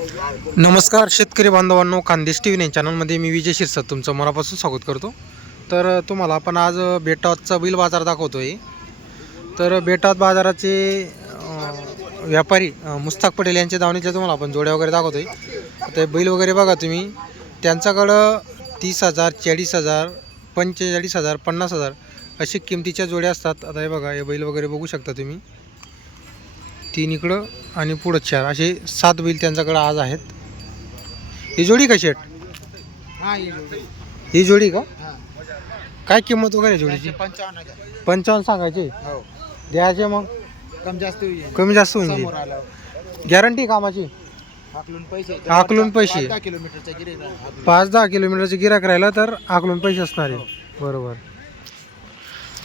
नमस्कार शेतकरी बांधवांनो, खानदेश टी व्ही चॅनलमध्ये मी विजय शिरसाट तुमचं मनापासून स्वागत करतो. तर तुम्हाला आपण आज बेटावतचा बैल बाजार दाखवतो आहे. तर बेटावत बाजाराचे व्यापारी मुस्ताक पटेल यांच्या दावणीच्या तुम्हाला आपण जोड्या वगैरे दाखवतो आहे. आता बैल वगैरे बघा तुम्ही, त्यांच्याकडं 30,000, 40,000, 45,000, 50,000 अशी किमतीच्या जोड्या असतात. आता हे बघा, हे बैल वगैरे बघू शकता तुम्ही, 3 इकडं आणि पुढं 4 असे 7 बैल त्यांच्याकडे आज आहेत. ही जोडी कशी आहे? ही जोडी का? काय किंमत वगैरे जोडीची? 55 सांगायची. द्यायचे मग कमी जास्त होऊन जाईल. गॅरंटी कामाची? आकलून पैसे 5-10 किलोमीटरचे गिराक राहिला तर आकलून पैसे असणार आहे. बरोबर.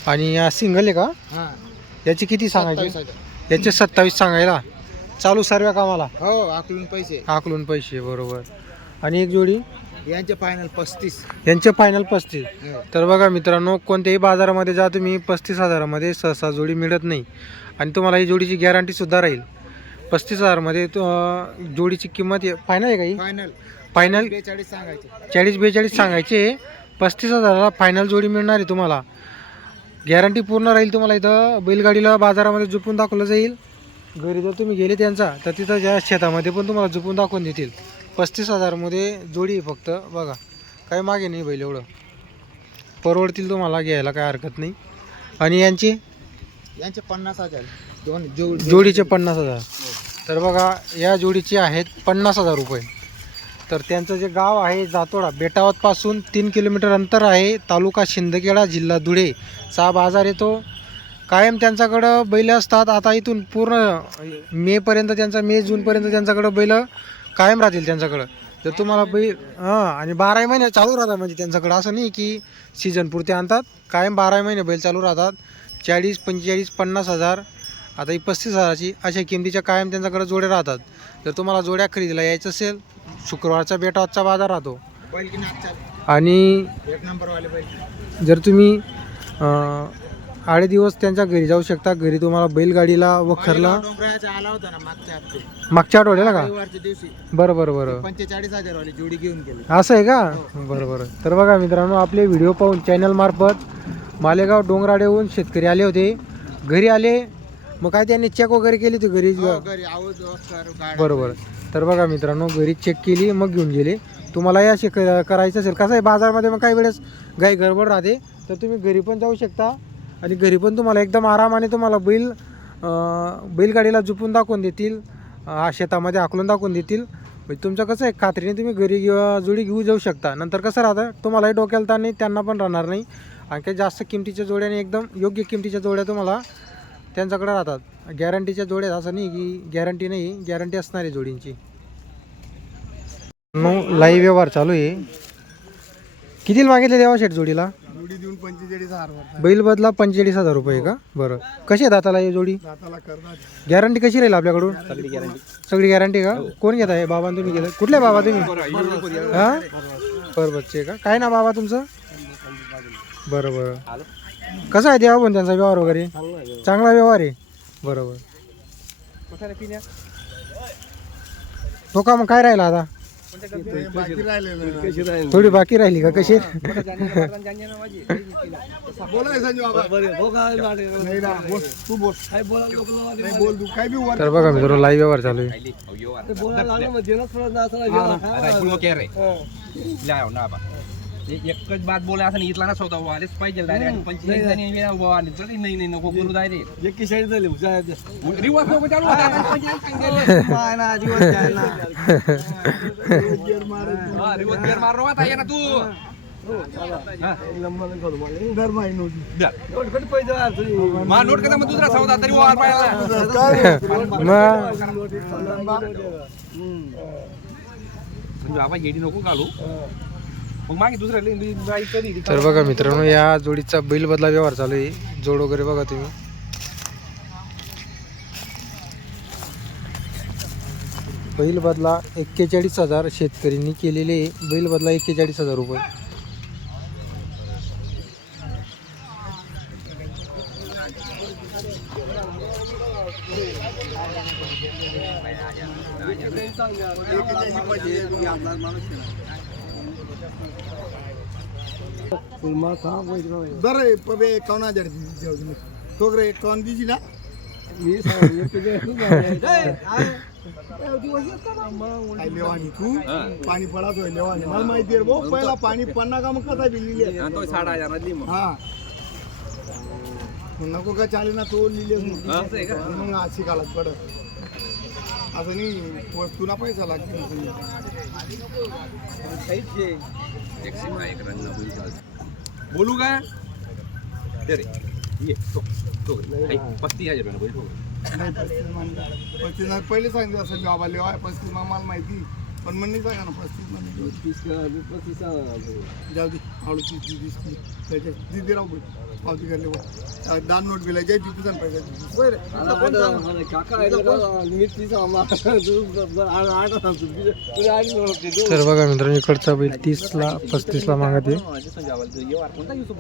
आणि या सिंगल आहे का? याची किती सांगायची? याचे 27 सांगायला. चालू सर्व कामाला? हो, आकलून पैसे. बरोबर. आणि एक जोडी यांचे फायनल 35. यांचे फायनल 35. तर बघा मित्रांनो, कोणत्याही बाजारामध्ये जा तुम्ही 35,000मध्ये सहसा जोडी मिळत नाही. आणि तुम्हाला ही जोडीची गॅरंटी सुद्धा राहील. 35,000मध्ये जोडीची किंमत फायनल आहे का ही? फायनल 42 सांगायचे. 40-42 सांगायचे. 35,000ला फायनल जोडी मिळणार आहे तुम्हाला. गॅरंटी पूर्ण राहील. तुम्हाला इथं बैलगाडीला बाजारामध्ये झुपून दाखवलं जाईल. घरी जर तुम्ही गेले त्यांचा, तर तिथं ज्या शेतामध्ये पण तुम्हाला झुपून दाखवून देतील. 35,000मध्ये जोडी फक्त. बघा, काही मागे नाही बैल, एवढं परवडतील तुम्हाला, घ्यायला काय हरकत नाही. आणि यांचे 50,000 जोडीचे 50,000. तर बघा, या जोडीचे आहेत 50,000 रुपये. तर त्यांचं जे गाव आहे जातोडा, बेटावतपासून 3 किलोमीटर अंतर आहे. तालुका शिंदखेडा, जिल्हा धुळे चा बाजार येतो. कायम त्यांच्याकडं बैल असतात. आता इथून पूर्ण मेपर्यंत मे जूनपर्यंत त्यांच्याकडं बैल कायम राहतील त्यांच्याकडं. जर तुम्हाला बैल आणि 12 महिने चालू राहतात. म्हणजे त्यांच्याकडं असं नाही की सीझन पुरते आणतात. कायम 12 महिने बैल चालू राहतात. 40, 45, 50,000, आता ही 35,000ची अशा किमतीच्या कायम त्यांच्याकडे जोड्या राहतात. जर तुम्हाला जोड्या खरेदीला यायचं असेल, शुक्रवारचा बेटावतचा बाजार राहतो. आणि जर तुम्ही 8 दिवस त्यांच्या घरी जाऊ शकता. घरी तुम्हाला बैलगाडीला वखरला मागच्या आठवड्याला का? बरं 45,000 वाली जोडी घेऊन गेले. असं आहे का? बरं. तर बघा मित्रांनो, आपले व्हिडिओ पाहून चॅनलमार्फत मालेगाव डोंगराडेहून शेतकरी आले होते. घरी आले, मग काय त्यांनी चेक वगैरे केली होती घरी? बरोबर. तर बघा मित्रांनो, घरी चेक केली, मग घेऊन गेले. तुम्हाला या करायचं असेल, कसं आहे बाजारमध्ये मग काही वेळेस गाई गडबड राहते, तर तुम्ही घरी पण जाऊ शकता. आणि घरी पण तुम्हाला एकदम आरामाने तुम्हाला बैलगाडीला झुपून दाखवून देतील, शेतामध्ये हाकलून दाखवून देतील. म्हणजे तुमचं कसं आहे, खात्रीने तुम्ही घरी जोडी घेऊ जाऊ शकता. नंतर कसं राहतं, तुम्हालाही डोक्याला ताण नाही, त्यांना पण राहणार नाही. आणि काही जास्त किमतीच्या जोड्याने एकदम योग्य किमतीच्या जोड्या तुम्हाला त्यांच्याकडे राहतात. गॅरंटीच्या जोड्या, असं नाही की गॅरंटी नाही, गॅरंटी असणार आहे जोडींची. लाईव्ह व्यवहार चालू आहे. कितीला मागितले देवा शेठ जोडीला? जोडी देऊन 45,000. बैल बदला 45,000 रुपये का? बरं. कशी आहे दाताला ही जोडी? गॅरंटी कशी राहील आपल्याकडून? सगळी गॅरंटी का? कोण घेत आहे? बाबा तुम्ही घेता? कुठले बाबा तुम्ही? हां, बरोबरचे का? काय ना बाबा तुमचं? बरं. कसं आहे देवा पण त्यांचा व्यवहार वगैरे? चांगला व्यवहार आहे. बरोबर. तो का मग काय राहिला आता? थोडी बाकी राहिली का? कशी? तर बघा मित्रांनो, लाईव्ह व्यवहार चालू आहे. एकच बात बोला असं इथला ना स्वतः वालेच पाहिजे डायरेक्ट. 45 नाही नको करू डायरेक्ट. एकी साईड झाली रिवर्स नको चालू रिवर्स गिअर मार आता ये ना तू. नोट कसा मग दुसरा सौदा तरी वार पाहिजे बाबा. येडी नको घालू. तर बघा मित्रांनो, या जोडीचा बैल बदला व्यवहार चालू आहे. जोड वगैरे बघा तुम्ही. बैल बदला 41,000 शेतकऱ्यांनी केलेले. बैल बदला 41,000 रुपये. बरं पबे 51,000 तो रे 51 दिशी ना काय लेवानी तू पाणी पडाच होय लेवानी मला माहिती आहे भाऊ पहिला पाणी पन्ना का मग कसा बिल्ली हा नको का चाले ना तो लिहिले मग अशी घालत पडत असं नाही वस्तूला पैसा लागतो बोलू का ते रे ये तो 35,000 रुपये बोल नाही 35 नाही पहिले सांगितलं असं बाबा लेवा 35 मला माहिती पण मग नाही सांगा ना 35 म्हणजे जाऊ दे आवडू 30 दिदी राहू पावती करले दान नोट बिला जय दिवसान पैसा तर बघा मित्रांनो इकडचा बैल 30ला 35ला मागत आहे कोणता युसुफ